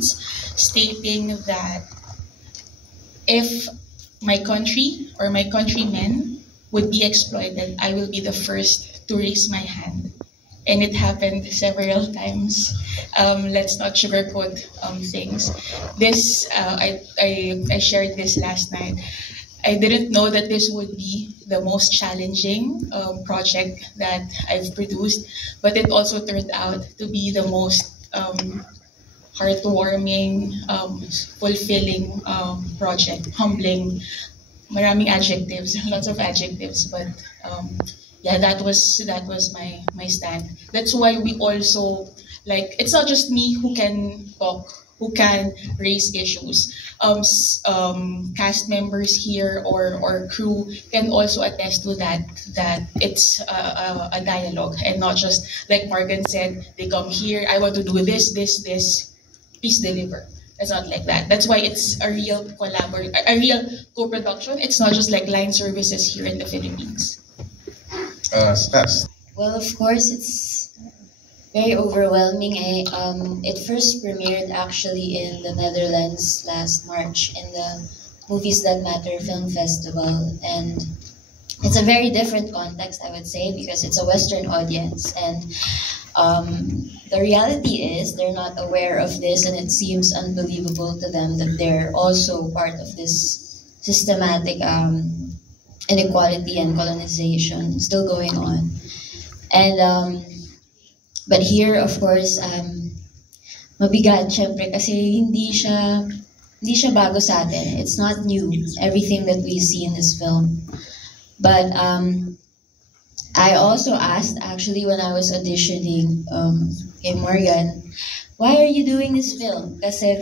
Philippines, stating that if my country or my countrymen would be exploited, I will be the first to raise my hand. And it happened several times. Let's not sugarcoat things. This, I shared this last night. I didn't know that this would be the most challenging project that I've produced, but it also turned out to be the most heartwarming, fulfilling project, humbling. Maraming adjectives, lots of adjectives, but yeah, that was my stand. That's why we also, like, it's not just me who can talk, who can raise issues. Cast members here or crew can also attest to that it's a dialogue and not just like Morgan said, they come here, I want to do this, please deliver. It's not like that. That's why it's a real a real co-production. It's not just like line services here in the Philippines. Stas. Well, of course, it's very overwhelming. It first premiered actually in the Netherlands last March in the Movies That Matter Film Festival, and it's a very different context, I would say, because it's a Western audience, and the reality is they're not aware of this, and it seems unbelievable to them that they're also part of this systematic inequality and colonization still going on. And but here, of course, mabigat syempre kasi hindi siya bago sa atin. It's not new, everything that we see in this film. But I also asked, actually, when I was auditioning kay Morgan, why are you doing this film? Kasi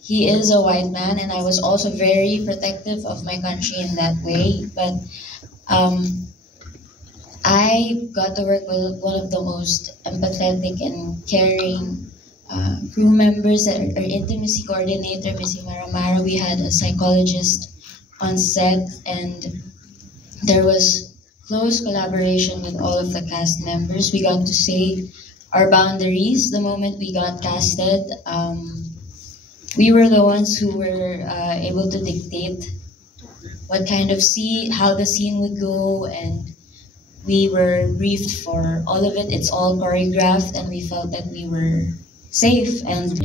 he is a white man, and I was also very protective of my country in that way. But I got to work with one of the most empathetic and caring crew members, our intimacy coordinator, Ms. Maramara. We had a psychologist on set, and there was close collaboration with all of the cast members. We got to say our boundaries the moment we got casted. We were the ones who were able to dictate what kind of how the scene would go, and we were briefed for all of it. It's all choreographed, and we felt that we were safe. And